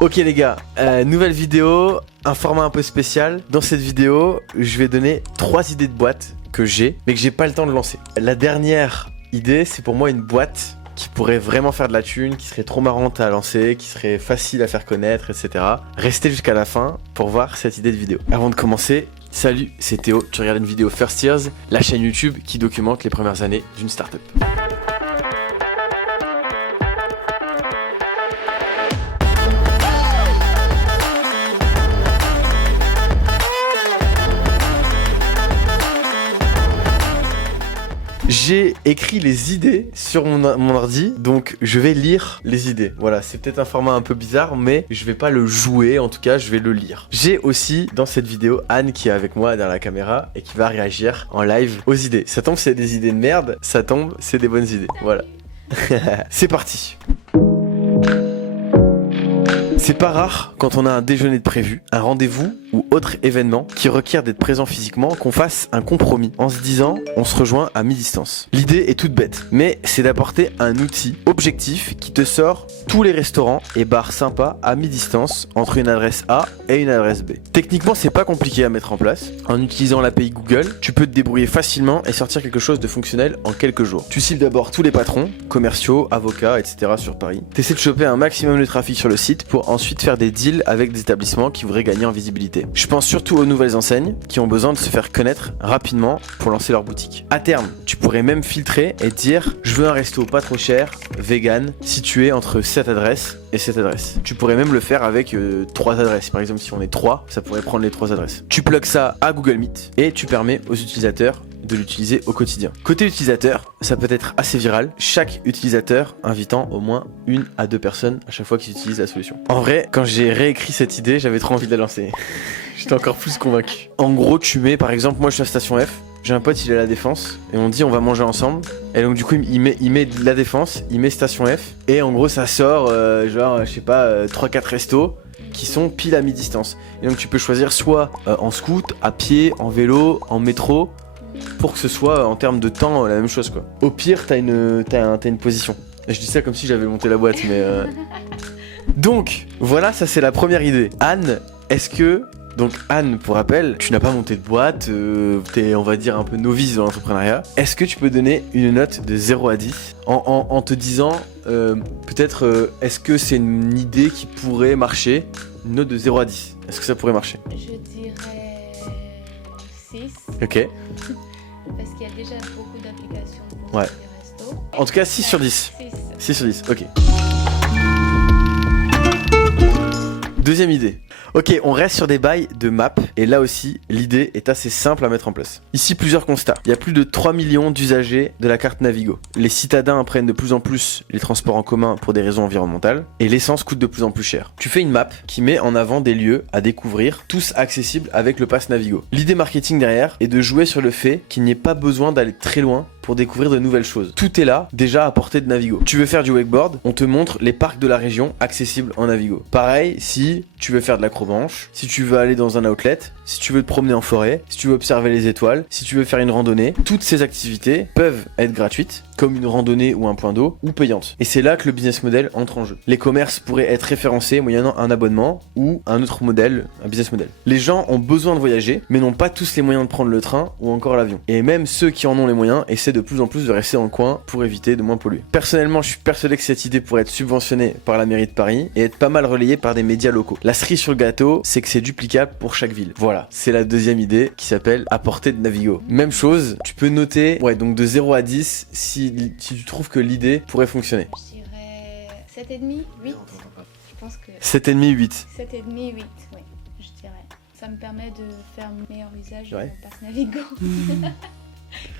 Ok les gars, nouvelle vidéo, un format un peu spécial. Dans cette vidéo, je vais donner 3 idées de boîtes que j'ai, mais que j'ai pas le temps de lancer. La dernière idée, c'est pour moi une boîte qui pourrait vraiment faire de la thune, qui serait trop marrante à lancer, qui serait facile à faire connaître, etc. Restez jusqu'à la fin pour voir cette idée de vidéo. Avant de commencer, salut, c'est Théo, tu regardes une vidéo First Years, la chaîne YouTube qui documente les premières années d'une startup. J'ai écrit les idées sur mon ordi, donc je vais lire les idées. Voilà, c'est peut-être un format un peu bizarre, mais je vais pas le jouer, en tout cas, je vais le lire. J'ai aussi, dans cette vidéo, Anne qui est avec moi derrière la caméra et qui va réagir en live aux idées. Ça tombe, c'est des idées de merde, ça tombe, c'est des bonnes idées. Voilà. C'est parti. C'est pas rare, quand on a un déjeuner de prévu, un rendez-vous ou autre événement qui requiert d'être présent physiquement, qu'on fasse un compromis en se disant on se rejoint à mi-distance. L'idée est toute bête, mais c'est d'apporter un outil objectif qui te sort tous les restaurants et bars sympas à mi-distance entre une adresse A et une adresse B. Techniquement, c'est pas compliqué à mettre en place. En utilisant l'API Google, tu peux te débrouiller facilement et sortir quelque chose de fonctionnel en quelques jours. Tu cibles d'abord tous les patrons, commerciaux, avocats, etc. sur Paris. T'essaies de choper un maximum de trafic sur le site pour ensuite faire des deals avec des établissements qui voudraient gagner en visibilité. Je pense surtout aux nouvelles enseignes qui ont besoin de se faire connaître rapidement pour lancer leur boutique. À terme, tu pourrais même filtrer et dire je veux un resto pas trop cher, vegan, situé entre cette adresse et cette adresse. Tu pourrais même le faire avec 3 adresses. Par exemple, si on est 3, ça pourrait prendre les 3 adresses. Tu plugues ça à Google Meet et tu permets aux utilisateurs de l'utiliser au quotidien. Côté utilisateur, ça peut être assez viral, chaque utilisateur invitant au moins 1 à 2 personnes à chaque fois qu'ils utilisent la solution. En vrai, quand j'ai réécrit cette idée, j'avais trop envie de la lancer. J'étais encore plus convaincu. En gros, tu mets, par exemple, moi je suis à Station F, j'ai un pote, il est à la Défense, et on dit on va manger ensemble, et donc du coup il met de la Défense, il met Station F, et en gros ça sort, genre, je sais pas, 3-4 restos, qui sont pile à mi-distance. Et donc tu peux choisir soit en scoot, à pied, en vélo, en métro, pour que ce soit en termes de temps la même chose quoi. Au pire t'as une position. Et je dis ça comme si j'avais monté la boîte mais Donc voilà, ça c'est la première idée. Anne, est-ce que... Donc Anne, pour rappel, tu n'as pas monté de boîte, t'es on va dire un peu novice dans l'entrepreneuriat. Est-ce que tu peux donner une note de 0 à 10 en te disant peut-être est-ce que c'est une idée qui pourrait marcher? Une note de 0 à 10, est-ce que ça pourrait marcher? Je dirais 6. Ok. Parce qu'il y a déjà beaucoup d'applications pour les restos. En tout cas 6 sur 10. 6 sur 10, ok. Deuxième idée. Ok, on reste sur des bails de map et là aussi, l'idée est assez simple à mettre en place. Ici, plusieurs constats. Il y a plus de 3 millions d'usagers de la carte Navigo. Les citadins prennent de plus en plus les transports en commun pour des raisons environnementales et l'essence coûte de plus en plus cher. Tu fais une map qui met en avant des lieux à découvrir, tous accessibles avec le pass Navigo. L'idée marketing derrière est de jouer sur le fait qu'il n'y ait pas besoin d'aller très loin pour découvrir de nouvelles choses. Tout est là, déjà à portée de Navigo. Tu veux faire du wakeboard, on te montre les parcs de la région accessibles en Navigo. Pareil, si tu veux faire de l'acrobranche, si tu veux aller dans un outlet, si tu veux te promener en forêt, si tu veux observer les étoiles, si tu veux faire une randonnée, toutes ces activités peuvent être gratuites, comme une randonnée ou un point d'eau, ou payantes. Et c'est là que le business model entre en jeu. Les commerces pourraient être référencés moyennant un abonnement ou un autre modèle, un business model. Les gens ont besoin de voyager, mais n'ont pas tous les moyens de prendre le train ou encore l'avion. Et même ceux qui en ont les moyens essaient de plus en plus de rester dans le coin pour éviter de moins polluer. Personnellement, je suis persuadé que cette idée pourrait être subventionnée par la mairie de Paris et être pas mal relayée par des médias locaux. La cerise sur le gâteau, c'est que c'est duplicable pour chaque ville. Voilà, c'est la deuxième idée qui s'appelle à portée de Navigo. Même chose, tu peux noter, donc de 0 à 10 si tu trouves que l'idée pourrait fonctionner. Je dirais 7,5, 8. Je pense que 7,5, 8. 7,5, 8, oui, je dirais. Ça me permet de faire un meilleur usage de Ouais. mon pass Navigo.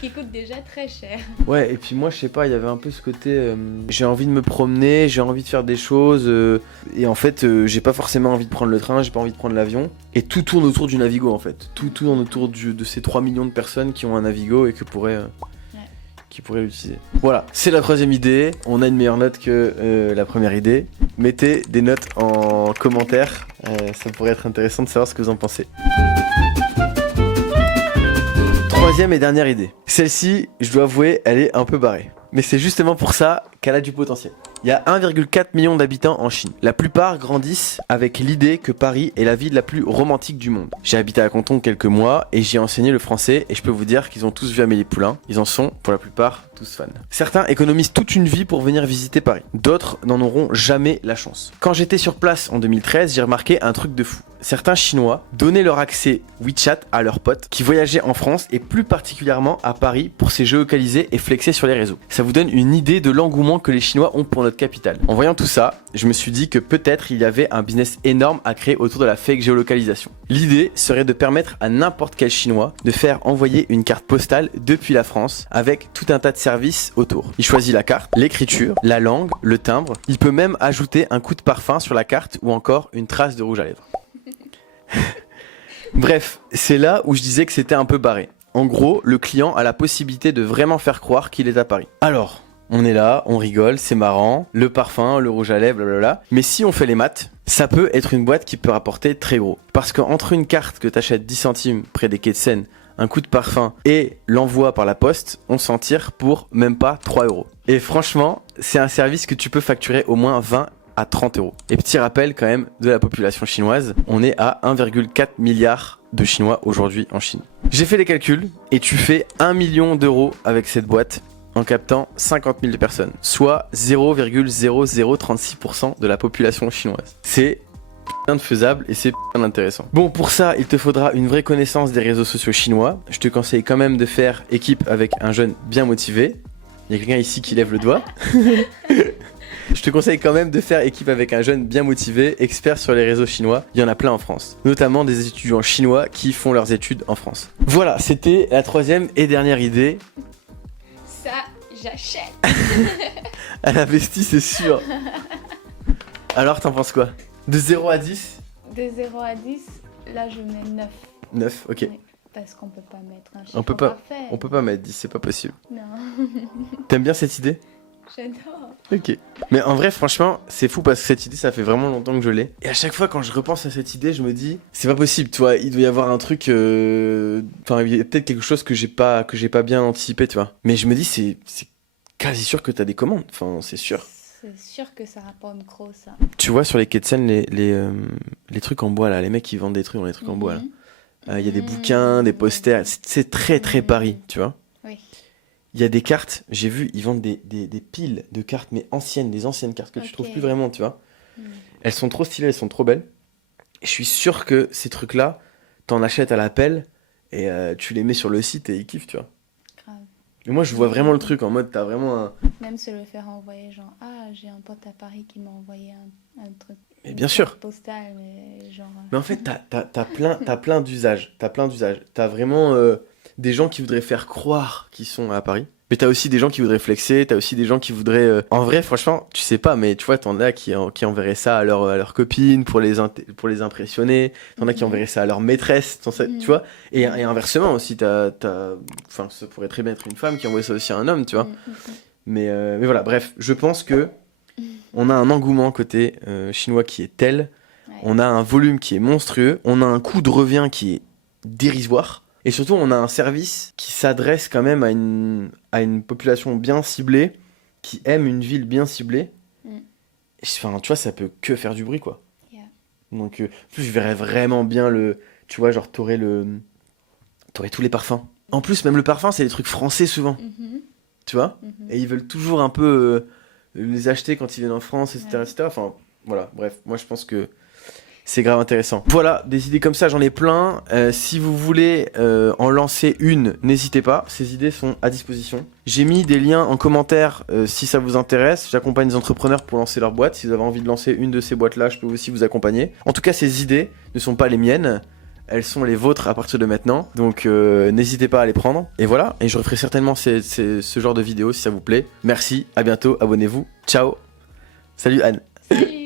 Qui coûte déjà très cher. Ouais, et puis moi, je sais pas, il y avait un peu ce côté... j'ai envie de me promener, j'ai envie de faire des choses, et en fait, j'ai pas forcément envie de prendre le train, j'ai pas envie de prendre l'avion. Et tout tourne autour du Navigo, en fait. Tout tourne autour de ces 3 millions de personnes qui ont un Navigo et qui pourraient l'utiliser. Voilà, c'est la troisième idée. On a une meilleure note que la première idée. Mettez des notes en commentaire, ça pourrait être intéressant de savoir ce que vous en pensez. Troisième et dernière idée. Celle-ci, je dois avouer, elle est un peu barrée. Mais c'est justement pour ça qu'elle a du potentiel. Il y a 1,4 million d'habitants en Chine. La plupart grandissent avec l'idée que Paris est la ville la plus romantique du monde. J'ai habité à Canton quelques mois et j'y ai enseigné le français et je peux vous dire qu'ils ont tous vu Amélie Poulain. Ils en sont, pour la plupart, tous fans. Certains économisent toute une vie pour venir visiter Paris. D'autres n'en auront jamais la chance. Quand j'étais sur place en 2013, j'ai remarqué un truc de fou. Certains Chinois donnaient leur accès WeChat à leurs potes qui voyageaient en France et plus particulièrement à Paris pour se géolocaliser et flexer sur les réseaux. Ça vous donne une idée de l'engouement que les Chinois ont pour notre capitale. En voyant tout ça, je me suis dit que peut-être il y avait un business énorme à créer autour de la fake géolocalisation. L'idée serait de permettre à n'importe quel Chinois de faire envoyer une carte postale depuis la France avec tout un tas de services autour. Il choisit la carte, l'écriture, la langue, le timbre. Il peut même ajouter un coup de parfum sur la carte ou encore une trace de rouge à lèvres. Bref, c'est là où je disais que c'était un peu barré. En gros, le client a la possibilité de vraiment faire croire qu'il est à Paris. Alors, on est là, on rigole, c'est marrant, le parfum, le rouge à lèvres, blablabla. Mais si on fait les maths, ça peut être une boîte qui peut rapporter très gros. Parce qu'entre une carte que t'achètes 10 centimes près des quais de Seine, un coup de parfum et l'envoi par la poste, on s'en tire pour même pas 3 euros. Et franchement, c'est un service que tu peux facturer au moins 20 à 30 euros. Et petit rappel quand même de la population chinoise, on est à 1,4 milliard de Chinois aujourd'hui en Chine. J'ai fait les calculs et tu fais 1 million d'euros avec cette boîte en captant 50 000 personnes, soit 0,0036% de la population chinoise. C'est putain de faisable et c'est putain d'intéressant. Bon, pour ça, il te faudra une vraie connaissance des réseaux sociaux chinois. Je te conseille quand même de faire équipe avec un jeune bien motivé. Il y a quelqu'un ici qui lève le doigt. Je te conseille quand même de faire équipe avec un jeune bien motivé, expert sur les réseaux chinois. Il y en a plein en France. Notamment des étudiants chinois qui font leurs études en France. Voilà, c'était la troisième et dernière idée. Ça, j'achète. Elle investit, c'est sûr. Alors, t'en penses quoi? De 0 à 10? De 0 à 10, là je mets 9. 9, ok. Oui, parce qu'on peut pas mettre un chiffre On peut pas, parfait. on peut pas mettre 10, c'est pas possible. Non, T'aimes bien cette idée? j'adore. Ok. Mais en vrai, franchement, c'est fou parce que cette idée, ça fait vraiment longtemps que je l'ai. Et à chaque fois, quand je repense à cette idée, je me dis, c'est pas possible, tu vois. Il doit y avoir un truc. Enfin, il y a peut-être quelque chose que j'ai pas bien anticipé, tu vois. Mais je me dis, c'est quasi sûr que t'as des commandes. Enfin, c'est sûr. C'est sûr que ça rapporte gros, ça. Tu vois, sur les quais de Seine, les trucs en bois, là, les mecs qui vendent des trucs dans les trucs en bois, là. Il y a des bouquins, des posters. C'est très, très Paris, tu vois. Oui. Il y a des cartes, j'ai vu, ils vendent des piles de cartes, mais anciennes, des anciennes cartes que tu trouves plus vraiment, tu vois. Elles sont trop stylées, elles sont trop belles. Et je suis sûr que ces trucs-là, t'en achètes à l'appel et tu les mets sur le site et ils kiffent, tu vois. Grave. Et moi, je vois vraiment le truc en mode, t'as vraiment un... Même se le faire envoyer, genre, ah, j'ai un pote à Paris qui m'a envoyé un truc. Mais bien sûr. Postal, mais genre. Mais en fait, t'as plein d'usages. T'as vraiment des gens qui voudraient faire croire qu'ils sont à Paris. Mais t'as aussi des gens qui voudraient flexer, t'as aussi des gens qui voudraient... En vrai, franchement, tu sais pas, mais tu vois, t'en as qui enverraient ça à leurs copines pour les impressionner. T'en as qui enverraient ça à leur maîtresse, tu vois. Et inversement aussi, enfin, ça pourrait très bien être une femme qui envoie ça aussi à un homme, tu vois. Mais voilà, bref, je pense que on a un engouement côté chinois qui est tel, on a un volume qui est monstrueux, on a un coût de revient qui est dérisoire. Et surtout, on a un service qui s'adresse quand même à une population bien ciblée, qui aime une ville bien ciblée. Enfin, tu vois, ça peut que faire du bruit, quoi. Yeah. Donc, en plus, je verrais vraiment bien tu vois, genre, t'aurais tous les parfums. En plus, même le parfum, c'est des trucs français souvent. Tu vois. Et ils veulent toujours un peu les acheter quand ils viennent en France, etc., etc. Enfin, voilà, bref, moi, je pense que c'est grave intéressant. Voilà, des idées comme ça, j'en ai plein. Si vous voulez en lancer une, n'hésitez pas. Ces idées sont à disposition. J'ai mis des liens en commentaire si ça vous intéresse. J'accompagne des entrepreneurs pour lancer leur boîte. Si vous avez envie de lancer une de ces boîtes-là, je peux aussi vous accompagner. En tout cas, ces idées ne sont pas les miennes. Elles sont les vôtres à partir de maintenant. Donc n'hésitez pas à les prendre. Et voilà, et je referai certainement ce genre de vidéos si ça vous plaît. Merci, à bientôt, abonnez-vous. Ciao. Salut Anne. Salut.